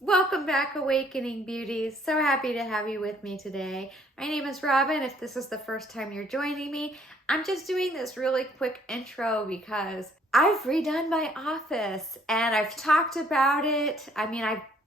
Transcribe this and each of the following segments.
Welcome back, Awakening Beauties. So happy to have you with me today. My name is Robin. If this is the first time you're joining me, I'm just doing this really quick intro because I've redone my office and I've talked about it. I've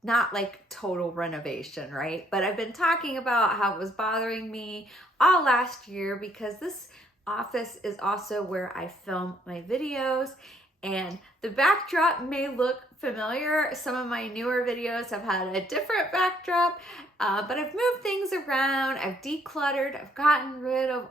not like total renovation, right? But I've been talking about how it was bothering me all last year because this office is also where I film my videos. And the backdrop may look familiar. Some of my newer videos have had a different backdrop, but I've moved things around, I've decluttered, I've gotten rid of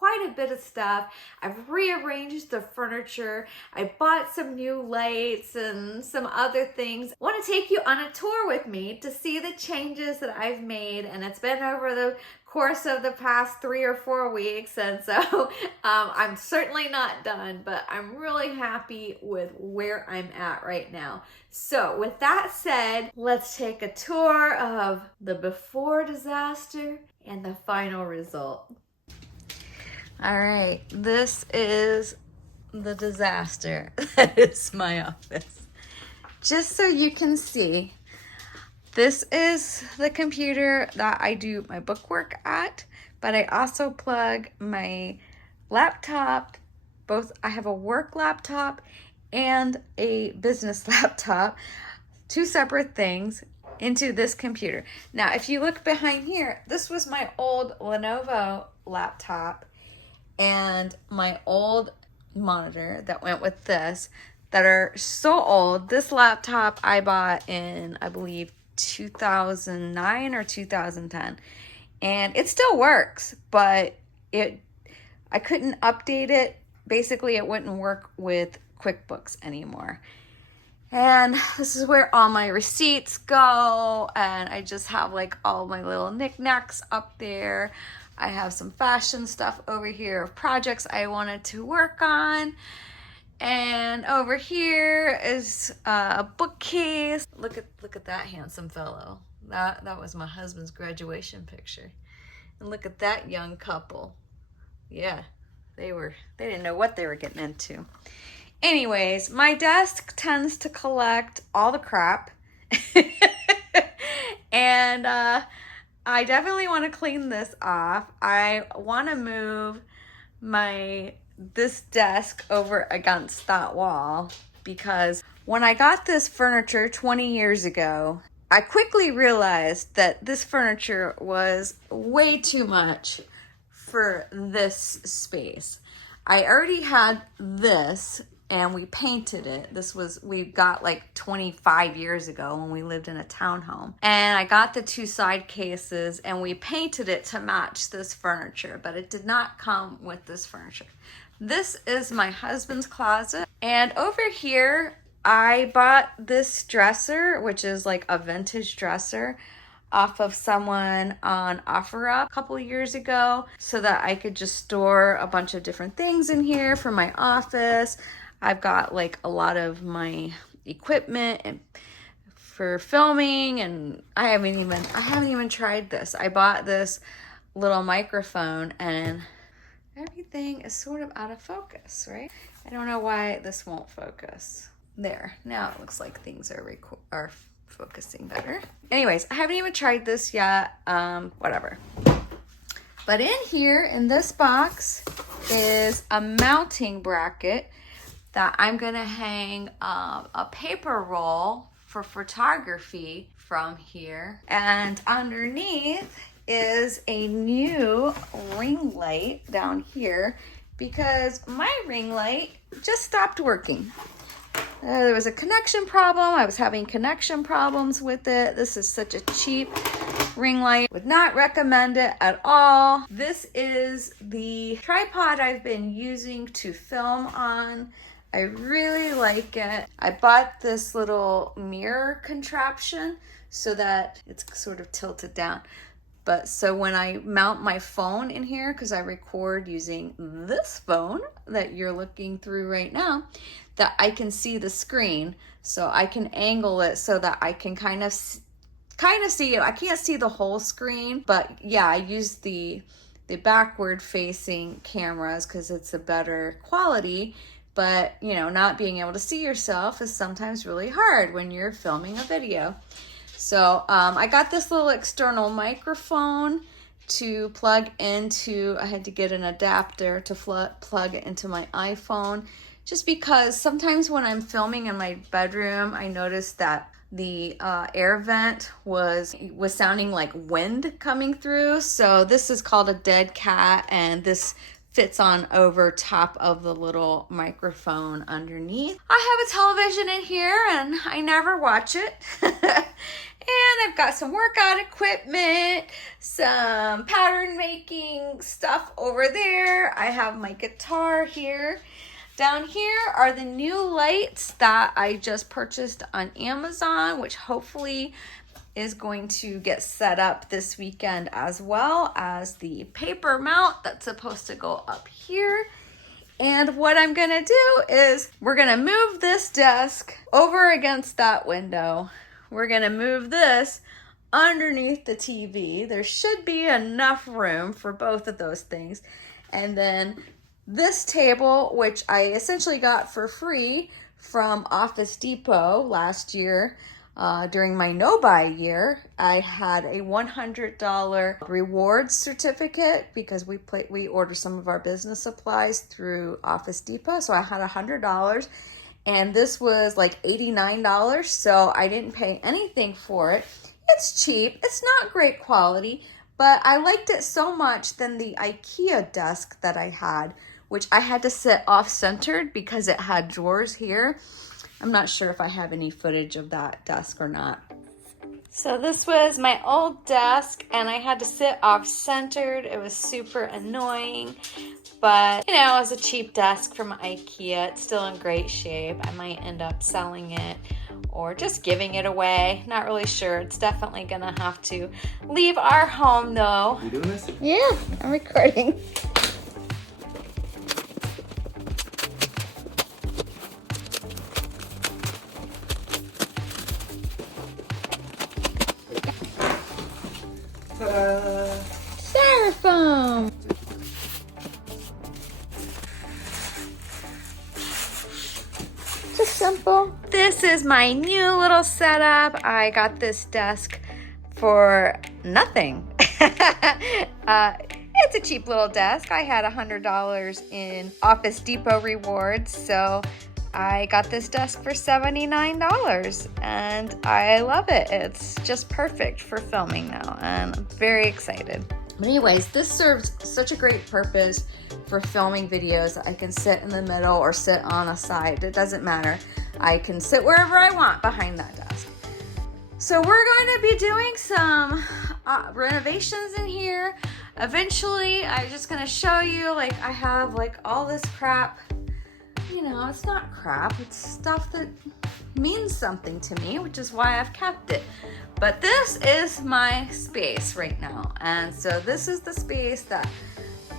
quite a bit of stuff. I've rearranged the furniture. I bought some new lights and some other things. I want to take you on a tour with me to see the changes that I've made, and it's been over the course of the past 3 or 4 weeks, and so I'm certainly not done, but I'm really happy with where I'm at right now. So with that said, let's take a tour of the before disaster and the final result. All right, this is the disaster. That is my office. Just so you can see, this is the computer that I do my book work at, but I also plug my laptop, I have a work laptop and a business laptop, 2 separate things, into this computer. Now, if you look behind here, this was my old Lenovo laptop and my old monitor that went with this that are so old. This laptop I bought in, I believe, 2009 or 2010, and it still works, but I couldn't update it. Basically, it wouldn't work with QuickBooks anymore. And this is where all my receipts go, and I just have like all my little knickknacks up there. I have some fashion stuff over here of projects I wanted to work on. And over here is a bookcase. Look at that handsome fellow. That was my husband's graduation picture. And look at that young couple. Yeah, they didn't know what they were getting into. Anyways, my desk tends to collect all the crap. And I definitely want to clean this off. I want to move this desk over against that wall because when I got this furniture 20 years ago, I quickly realized that this furniture was way too much for this space. I already had this and we painted it. We got like 25 years ago when we lived in a townhome. And I got the 2 side cases and we painted it to match this furniture, but it did not come with this furniture. This is my husband's closet. And over here, I bought this dresser, which is like a vintage dresser, off of someone on OfferUp a couple of years ago so that I could just store a bunch of different things in here for my office. I've got like a lot of my equipment and for filming, and I haven't even tried this. I bought this little microphone and everything is sort of out of focus, right? I don't know why this won't focus. There, now it looks like things are focusing better. Anyways, I haven't even tried this yet, whatever. But in here, in this box, is a mounting bracket that I'm gonna hang a paper roll for photography from here. And underneath is a new ring light down here because my ring light just stopped working. There was a connection problem. I was having connection problems with it. This is such a cheap ring light. Would not recommend it at all. This is the tripod I've been using to film on. I really like it. I bought this little mirror contraption so that it's sort of tilted down. But so when I mount my phone in here, because I record using this phone that you're looking through right now, that I can see the screen. So I can angle it so that I can kind of see it. I can't see the whole screen, but yeah, I use the backward facing cameras because it's a better quality. But, you know, not being able to see yourself is sometimes really hard when you're filming a video. So I got this little external microphone to plug into. I had to get an adapter to plug it into my iPhone, just because sometimes when I'm filming in my bedroom, I noticed that the air vent was sounding like wind coming through. So this is called a dead cat, and this fits on over top of the little microphone underneath. I have a television in here and I never watch it. And I've got some workout equipment, some pattern making stuff over there. I have my guitar here. Down here are the new lights that I just purchased on Amazon, which hopefully is going to get set up this weekend, as well as the paper mount that's supposed to go up here. And what I'm gonna do is we're gonna move this desk over against that window. We're gonna move this underneath the TV. There should be enough room for both of those things. And then this table, which I essentially got for free from Office Depot last year, during my no-buy year, I had a $100 reward certificate because we order some of our business supplies through Office Depot. So I had $100, and this was like $89, so I didn't pay anything for it. It's cheap. It's not great quality, but I liked it so much than the IKEA desk that I had, which I had to sit off-centered because it had drawers here. I'm not sure if I have any footage of that desk or not. So this was my old desk, and I had to sit off-centered. It was super annoying, but you know, it was a cheap desk from IKEA. It's still in great shape. I might end up selling it or just giving it away. Not really sure. It's definitely gonna have to leave our home though. You doing this? Yeah, I'm recording. Styrofoam. Just simple. This is my new little setup. I got this desk for nothing. It's a cheap little desk. I had $100 in Office Depot rewards, so I got this desk for $79 and I love it. It's just perfect for filming now, and I'm very excited. But anyways, this serves such a great purpose for filming videos. I can sit in the middle or sit on a side. It doesn't matter. I can sit wherever I want behind that desk. So we're going to be doing some renovations in here. Eventually, I'm just going to show you, like, I have like all this crap. You know, it's not crap, it's stuff that means something to me, which is why I've kept it. But this is my space right now. And so this is the space that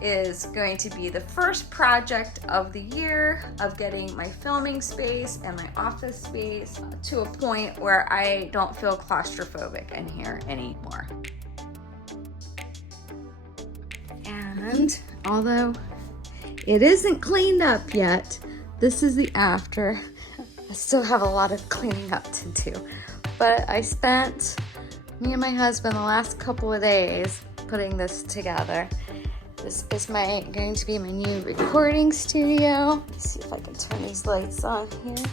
is going to be the first project of the year of getting my filming space and my office space to a point where I don't feel claustrophobic in here anymore. And although it isn't cleaned up yet, this is the after. I still have a lot of cleaning up to do, but I spent, me and my husband, the last couple of days putting this together. This is going to be my new recording studio. Let's see if I can turn these lights on here.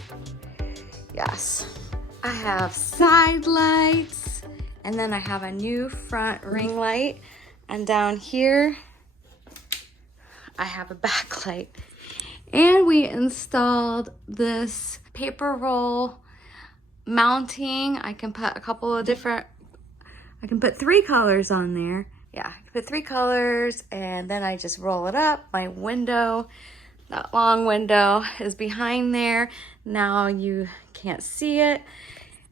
Yes. I have side lights, and then I have a new front ring light, and down here I have a backlight. And we installed this paper roll mounting. I can put a couple of different, I can put 3 colors on there. Yeah, I can put 3 colors, and then I just roll it up. My window, that long window, is behind there. Now you can't see it.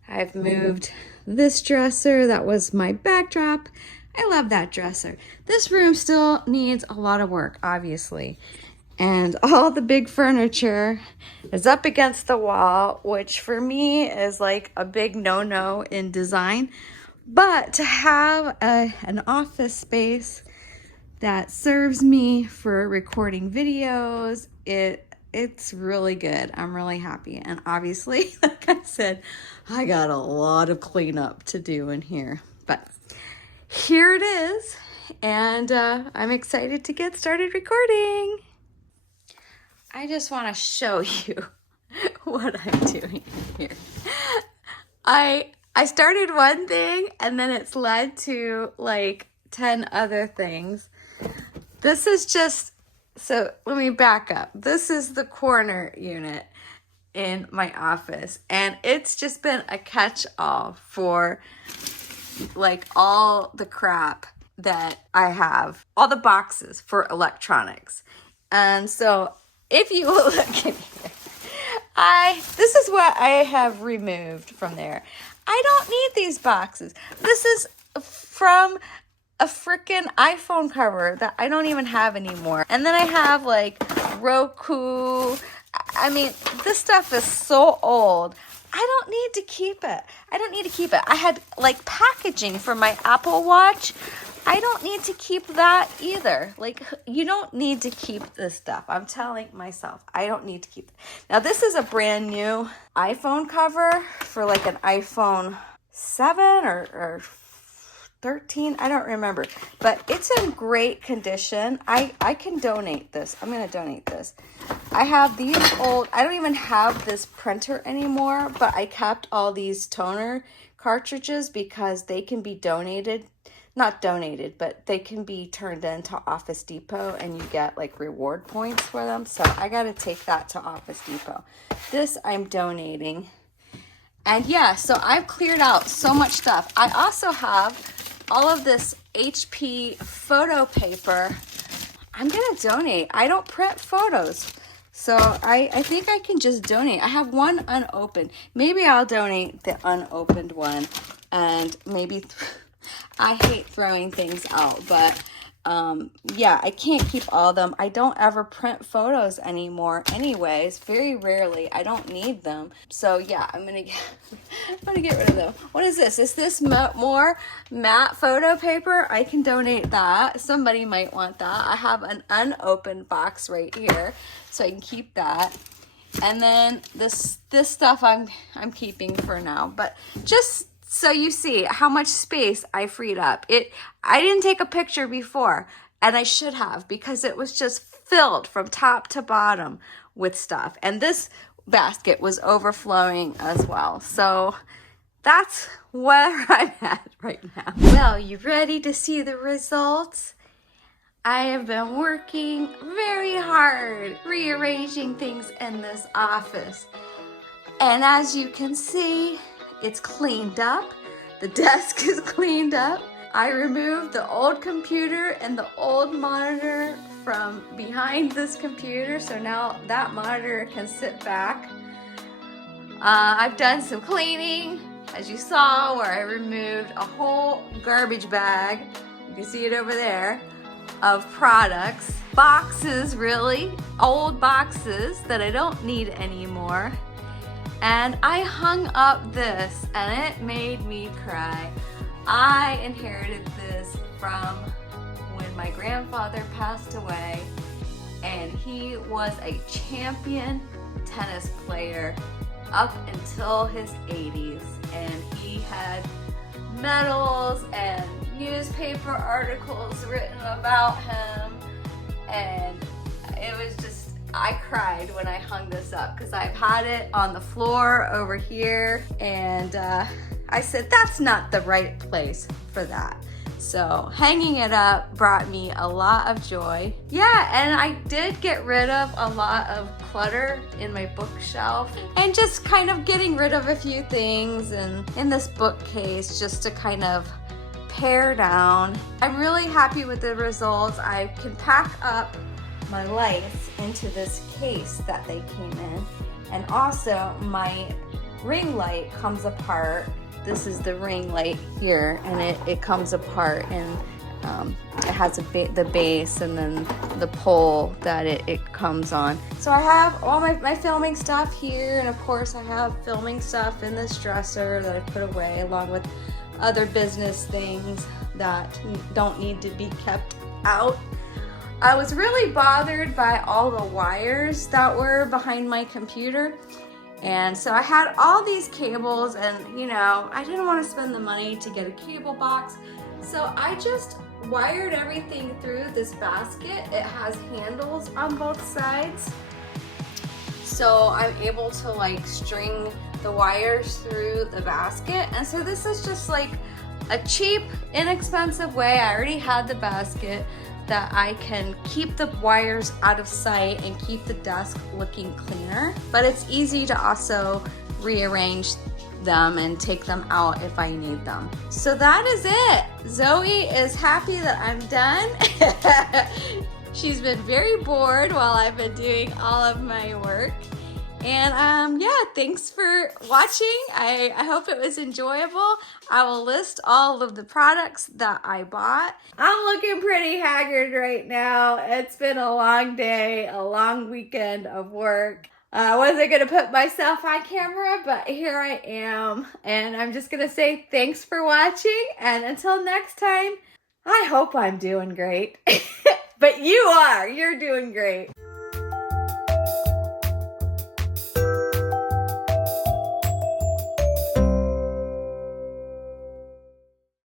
I've moved this dresser. That was my backdrop. I love that dresser. This room still needs a lot of work, obviously. And all the big furniture is up against the wall, which for me is like a big no-no in design. But to have an office space that serves me for recording videos, it it's really good. I'm really happy. And obviously, like I said, I got a lot of cleanup to do in here. But here it is. And I'm excited to get started recording. I just want to show you what I'm doing here. I started one thing and then it's led to like 10 other things. This is just, so let me back up. This is the corner unit in my office, and it's just been a catch-all for like all the crap that I have, all the boxes for electronics. And so if you look at here, this is what I have removed from there. I don't need these boxes. This is from a freaking iPhone cover that I don't even have anymore. And then I have like Roku. I mean, this stuff is so old. I don't need to keep it. I don't need to keep it. I had like packaging for my Apple Watch. I don't need to keep that either. Like, you don't need to keep this stuff. I'm telling myself, I don't need to keep it. Now, this is a brand new iPhone cover for like an iPhone 7 or 13. I don't remember. But it's in great condition. I can donate this. I'm going to donate this. I have these old, I don't even have this printer anymore, but I kept all these toner cartridges because they can be donated. Not donated, but they can be turned into Office Depot and you get like reward points for them. So I got to take that to Office Depot. This I'm donating. And yeah, so I've cleared out so much stuff. I also have all of this HP photo paper. I'm going to donate. I don't print photos. So I think I can just donate. I have one unopened. Maybe I'll donate the unopened one. And maybe... I hate throwing things out, but yeah, I can't keep all of them. I don't ever print photos anymore anyways, very rarely. I don't need them. So yeah, I'm gonna get rid of them. What is this? Is this more matte photo paper? I can donate that. Somebody might want that. I have an unopened box right here, so I can keep that. And then this stuff I'm keeping for now, but just so you see how much space I freed up. I didn't take a picture before, and I should have, because it was just filled from top to bottom with stuff. And this basket was overflowing as well. So that's where I'm at right now. Well, you ready to see the results? I have been working very hard rearranging things in this office. And as you can see, it's cleaned up. The desk is cleaned up. I removed the old computer and the old monitor from behind this computer, so now that monitor can sit back. I've done some cleaning, as you saw, where I removed a whole garbage bag, you can see it over there, of products. Boxes, really, old boxes that I don't need anymore. And I hung up this, and it made me cry. I inherited this from when my grandfather passed away, and he was a champion tennis player up until his 80s, and he had medals and newspaper articles written about him, and it was just, I cried when I hung this up because I've had it on the floor over here, and I said that's not the right place for that. So hanging it up brought me a lot of joy. Yeah, and I did get rid of a lot of clutter in my bookshelf and just kind of getting rid of a few things and in this bookcase just to kind of pare down. I'm really happy with the results. I can pack up my lights into this case that they came in, and also my ring light comes apart. This is the ring light here, and it comes apart, and it has the base and then the pole that it comes on. So I have all my filming stuff here, and of course I have filming stuff in this dresser that I put away, along with other business things that don't need to be kept out. I was really bothered by all the wires that were behind my computer. And so I had all these cables and, you know, I didn't want to spend the money to get a cable box. So I just wired everything through this basket. It has handles on both sides. So I'm able to like string the wires through the basket. And so this is just like a cheap, inexpensive way. I already had the basket that I can keep the wires out of sight and keep the desk looking cleaner. But it's easy to also rearrange them and take them out if I need them. So that is it. Zoe is happy that I'm done. She's been very bored while I've been doing all of my work. And yeah, thanks for watching. I hope it was enjoyable. I will list all of the products that I bought. I'm looking pretty haggard right now. It's been a long day, a long weekend of work. I wasn't gonna put myself on camera, but here I am. And I'm just gonna say thanks for watching. And until next time, I hope I'm doing great. But you're doing great.